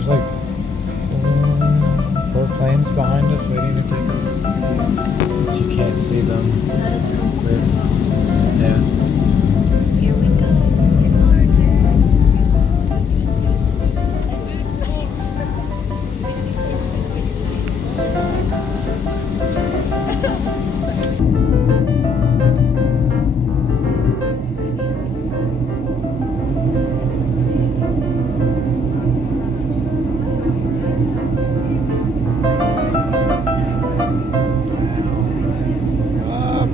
There's like four planes behind us waiting to take off. But you can't see them. That is so cool. Yeah. Here we go. It's our turn.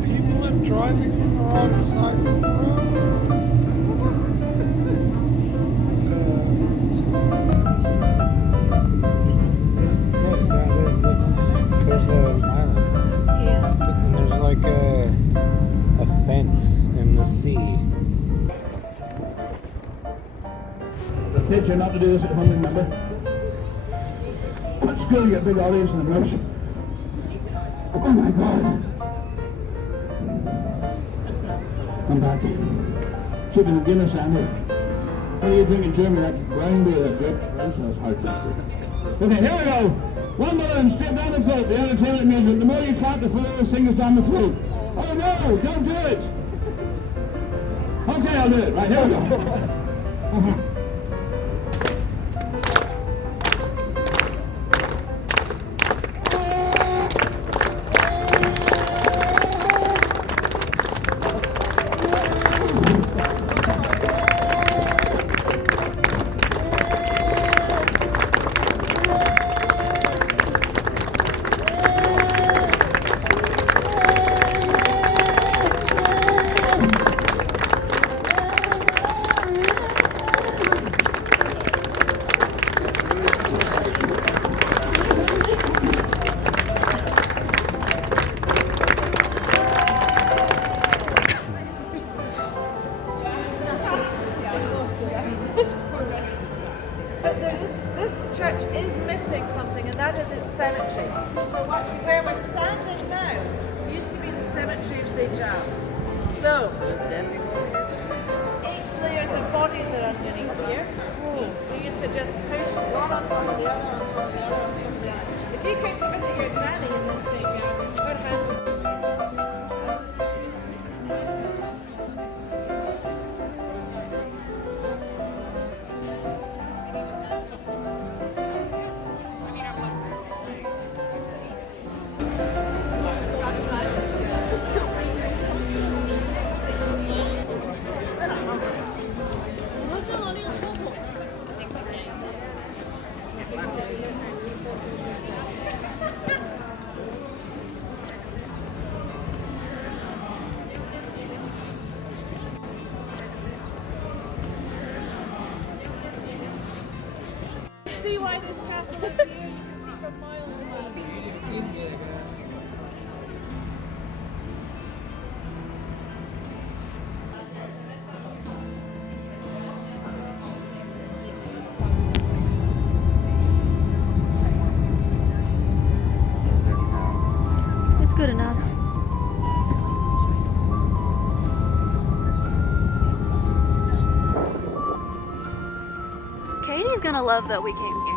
People are driving on the wrong side of the road. There's an island. Yeah. And there's like a fence in the sea. Teacher not to do this at home, remember? At school you get a big audience and a rush. Oh my God! Come back. Chicken and Guinness, Andy. What do you drink in Germany? That brown beer, that jerk. That sounds hard to do. Okay, here we go. One balloon straight down the throat. The entertainment music. The more you clap, the further the singer's down the throat. Oh no! Don't do it! Okay, I'll do it. Right, here we go. But this church is missing something, and that is its cemetery. So actually where we're standing now used to be the cemetery of St. Giles. So, 8 layers of bodies are underneath here. We used to just push one on top of the other, on top of the other, on top of the other. If you came to visit your granny in this graveyard, her hand would see why this castle is here. You can see for miles and miles. It's good enough. Katie's gonna love that we came here.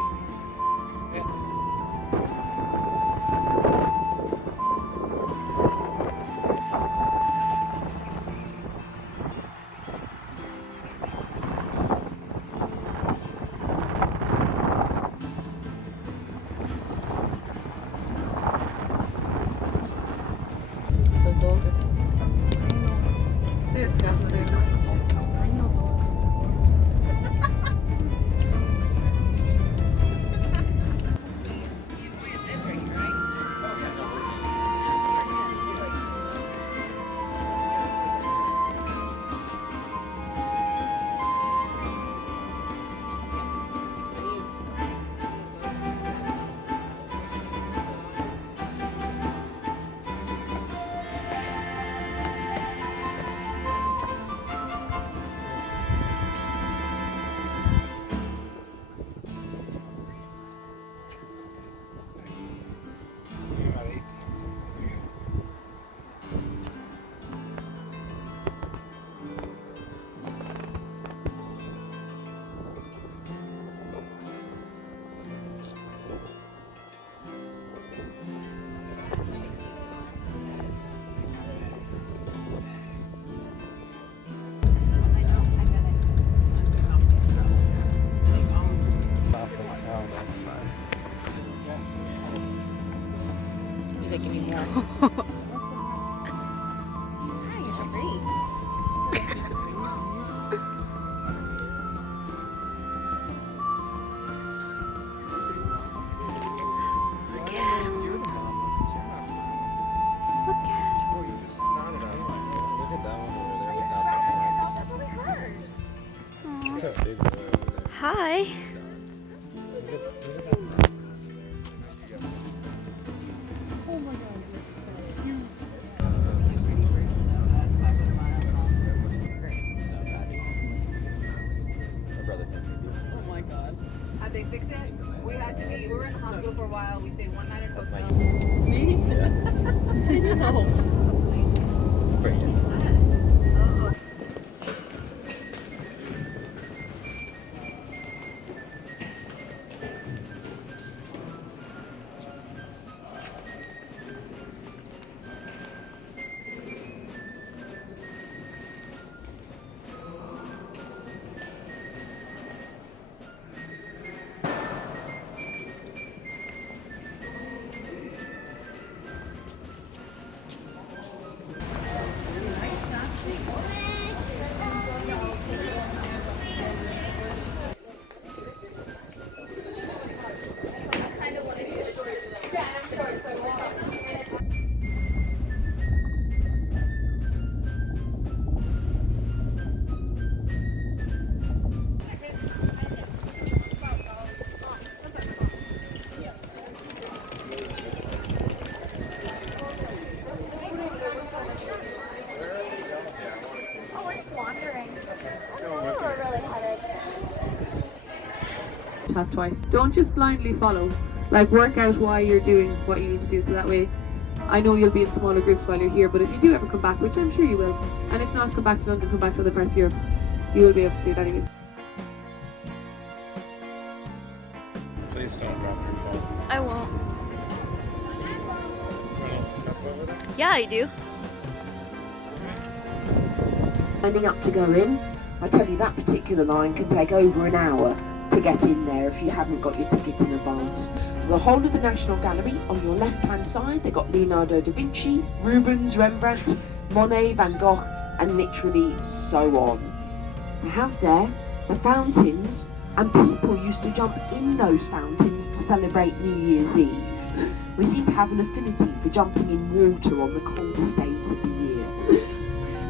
It's free. Look at him. Look at him. Oh, you just snotted on it. Look at that one over there without the flag. Look at that big boy over there. Hi. Look at that. My brother sent me these. Oh my god. How'd they fix it? We had to be, we were in the hospital for a while. We stayed one night in That's my hotel. Me? No. Tap twice. Don't just blindly follow. Like, work out why you're doing what you need to do, so that way I know you'll be in smaller groups while you're here, but if you do ever come back, which I'm sure you will, and if not, come back to London, come back to other parts of Europe, you will be able to do it anyways. Please don't drop your phone. I won't. Wanna jump over there? Yeah, I do. Lining up to go in, I tell you that particular line can take over an hour to get in there if you haven't got your ticket in advance. So the whole of the National Gallery, on your left hand side, they've got Leonardo da Vinci, Rubens, Rembrandt, Monet, Van Gogh, and literally so on. They have there the fountains, and people used to jump in those fountains to celebrate New Year's Eve. We seem to have an affinity for jumping in water on the coldest days of the year.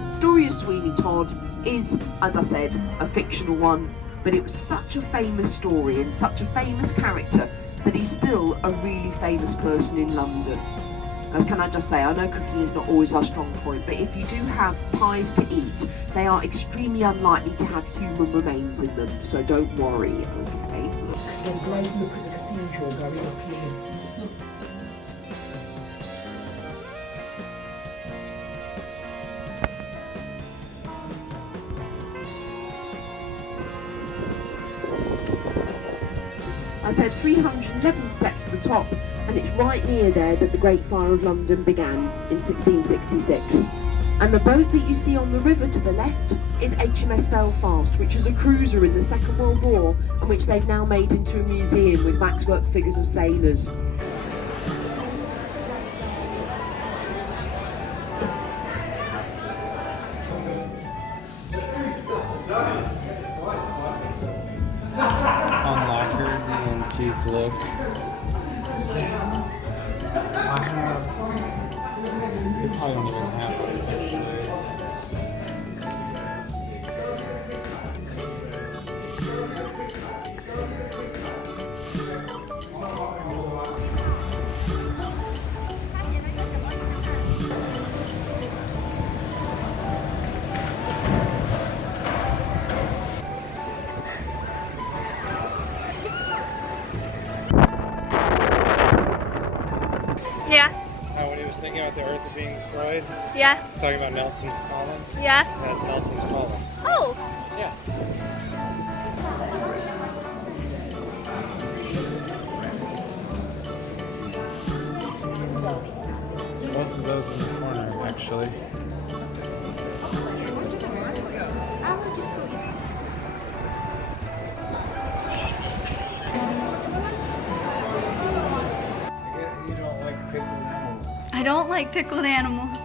Story of Sweeney Todd is, as I said, a fictional one, but it was such a famous story and such a famous character that he's still a really famous person in London. As can I just say, I know cooking is not always our strong point, but if you do have pies to eat, they are extremely unlikely to have human remains in them, so don't worry, okay? There's a great look at the cathedral going up here. I said 311 steps to the top, and it's right near there that the Great Fire of London began in 1666. And the boat that you see on the river to the left is HMS Belfast, which was a cruiser in the Second World War, and which they've now made into a museum with waxwork figures of sailors. Unlock her and keep look. I have. You probably don't even have it. Yeah. When he was thinking about the Earth being destroyed, Yeah. talking about Nelson's column. Yeah. That's Nelson's column. Oh. Yeah. Both of those in the corner, actually. You don't like pickled animals. I don't like pickled animals.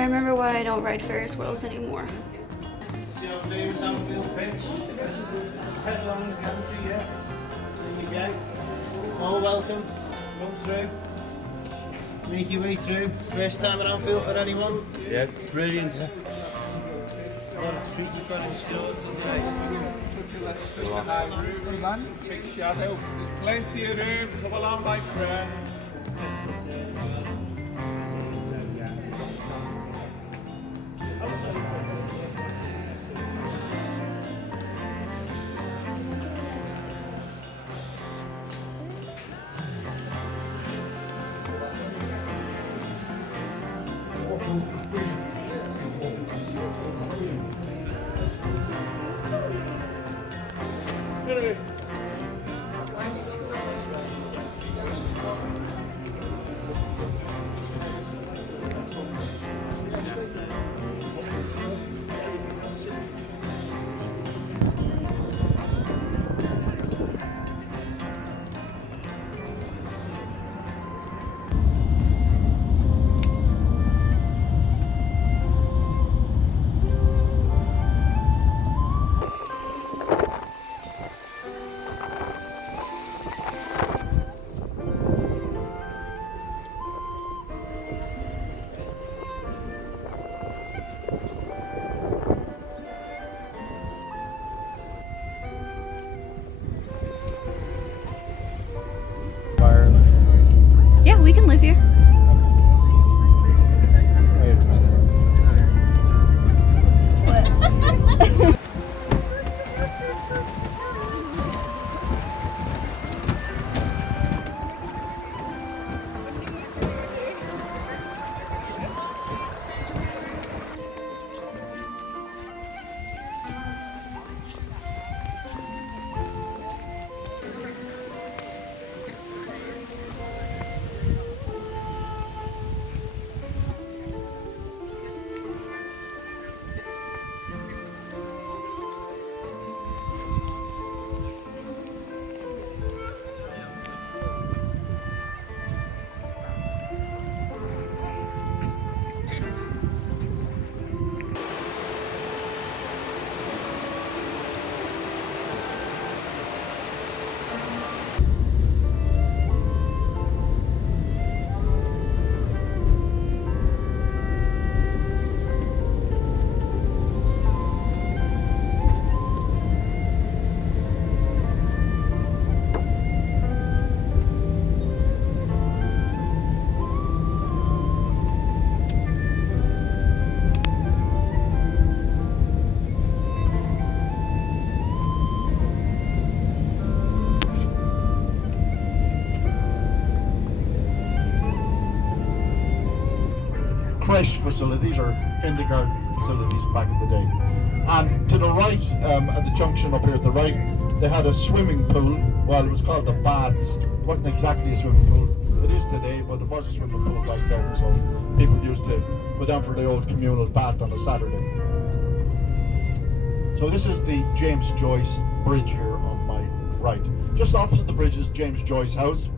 I remember why I don't ride Ferris wheels anymore. See how famous Anfield pitch? Just head along the country, yeah. There you go. All welcome. Come through. Make your way through. First time at Anfield for anyone? Yeah. Brilliant. A lot of treat you've got in store today. Such a high room, man. Big shadow. There's plenty of room. Come along, my friends. Yeah, we can live here. Wait a minute. Creche facilities or kindergarten facilities back in the day. And to the right, at the junction up here at the right, they had a swimming pool. Well, it was called the Baths. It wasn't exactly a swimming pool. It is today, but it was a swimming pool back then. So people used to go down for the old communal bath on a Saturday. So this is the James Joyce Bridge here on my right. Just opposite the bridge is James Joyce House.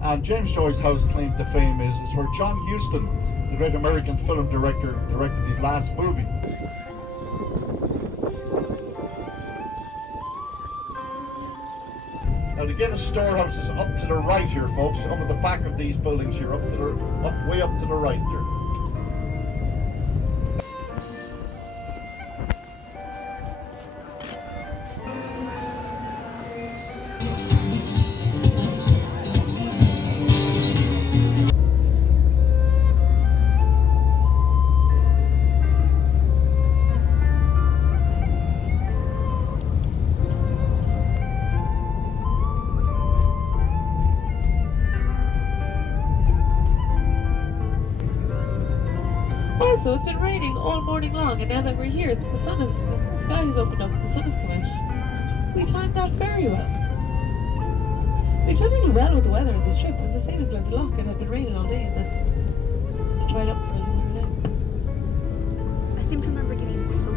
And James Joyce House claim to fame is where John Huston, the great American film director, directed his last movie. Now the Guinness Storehouse is up to the right here, folks, up at the back of these buildings here, way up to the right there. Also, it's been raining all morning long, and now that we're here, the sky has opened up, the sun has come out. We timed that very well. We've done really well with the weather on this trip. It was the same as Glendalough. It had been raining all day, and then it dried up for us and we went down. I seem to remember getting soaked.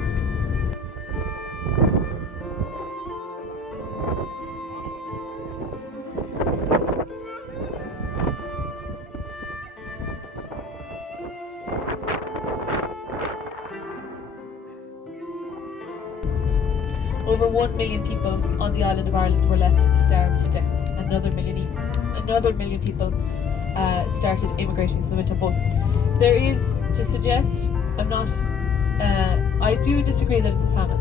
over 1 million people on the island of Ireland were left starved to death. Another million people started immigrating, so they went on boats. There is to suggest, I do disagree that it's a famine.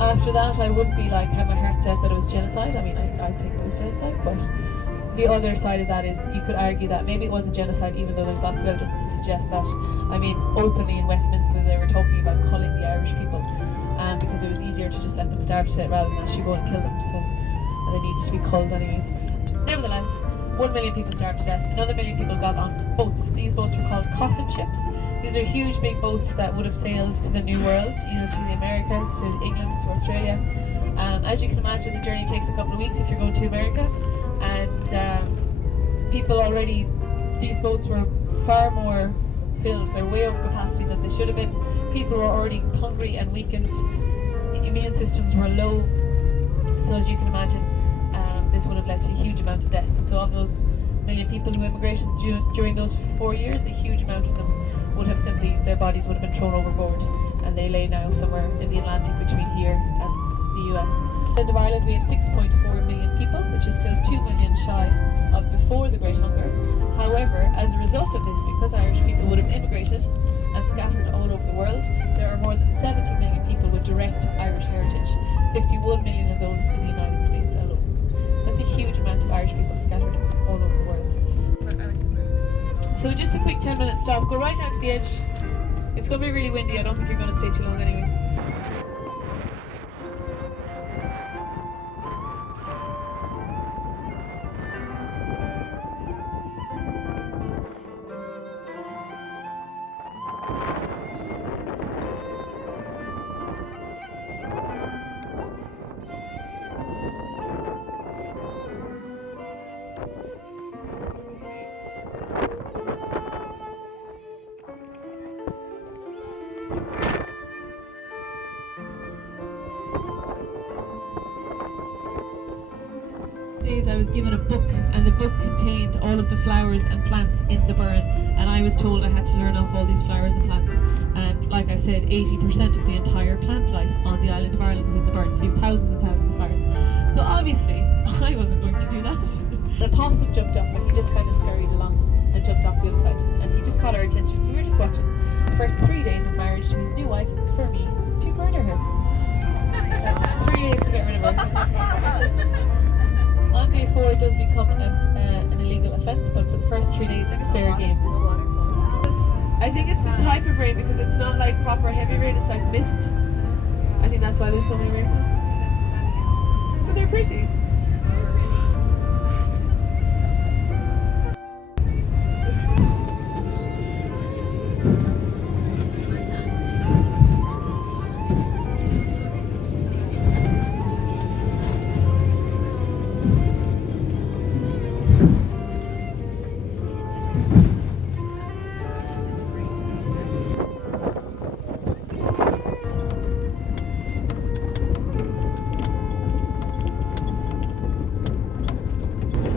After that, I wouldn't be like, have my heart set that it was genocide. I mean, I think it was genocide, but the other side of that is you could argue that maybe it was a genocide, even though there's lots of evidence to suggest that. I mean, openly in Westminster they were talking about culling the Irish people, because it was easier to just let them starve to death rather than actually go and kill them. So, and they needed to be culled anyways. Nevertheless, 1 million people starved to death. Another million people got on boats. These boats were called coffin ships. These are huge, big boats that would have sailed to the New World, either to the Americas, to England, to Australia. As you can imagine, the journey takes a couple of weeks if you're going to America. And people already, these boats were far more filled. They're way over capacity than they should have been. People were already hungry and weakened. Immune systems were low. So as you can imagine, this would have led to a huge amount of death. So of those million people who immigrated during those 4 years, a huge amount of them would have simply, their bodies would have been thrown overboard, and they lay now somewhere in the Atlantic between here and the US. In Ireland we have 6.4 million people, which is still 2 million shy of before the Great Hunger. However, as a result of this, because Irish people would have immigrated and scattered all over the world, there are more than 70 million people with direct Irish heritage, 51 million of those in the United States alone. So that's a huge amount of Irish people scattered all over the world. So just a quick 10-minute stop. Go right out to the edge. It's going to be really windy. I don't think you're going to stay too long anyways. I was given a book, and the book contained all of the flowers and plants in the burn, and I was told I had to learn off all these flowers and plants. And like I said, 80% of the entire plant life on the island of Ireland was in the burn, so you have thousands and thousands of flowers. So obviously I wasn't going to do that. The possum jumped up and he just kind of scurried along and jumped off the other side, and he just caught our attention, so we were just watching. The first 3 days of marriage to his new wife for me to murder her. So 3 days to get rid of her. On day 4 it does become an illegal offence, but for the first 3 days it's fair game. I think it's the type of rain, because it's not like proper heavy rain, it's like mist. I think that's why there's so many rainbows. But they're pretty.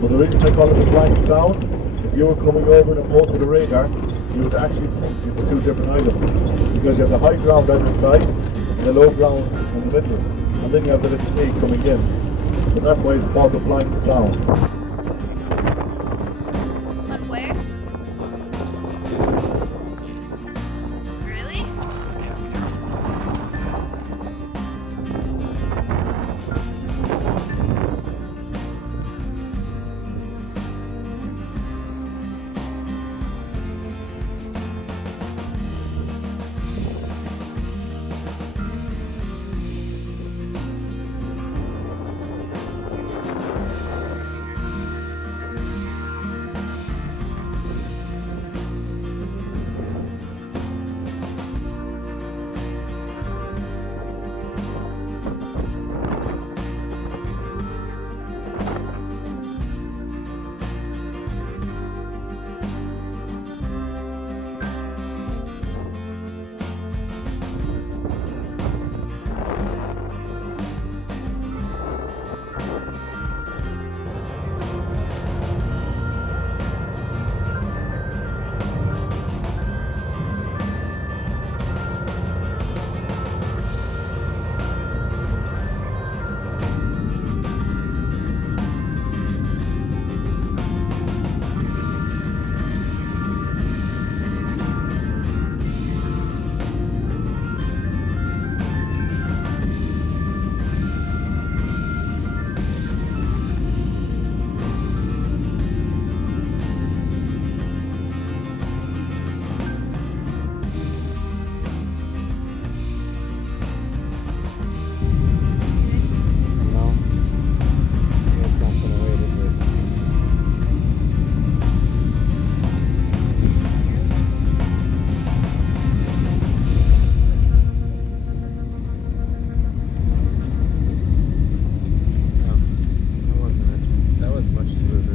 Well, the reason I call it the flying sound, if you were coming over in a boat with a radar, you would actually think it's two different islands. Because you have the high ground either side, and the low ground in the middle, and then you have the little snake coming in. So that's why it's called the flying sound.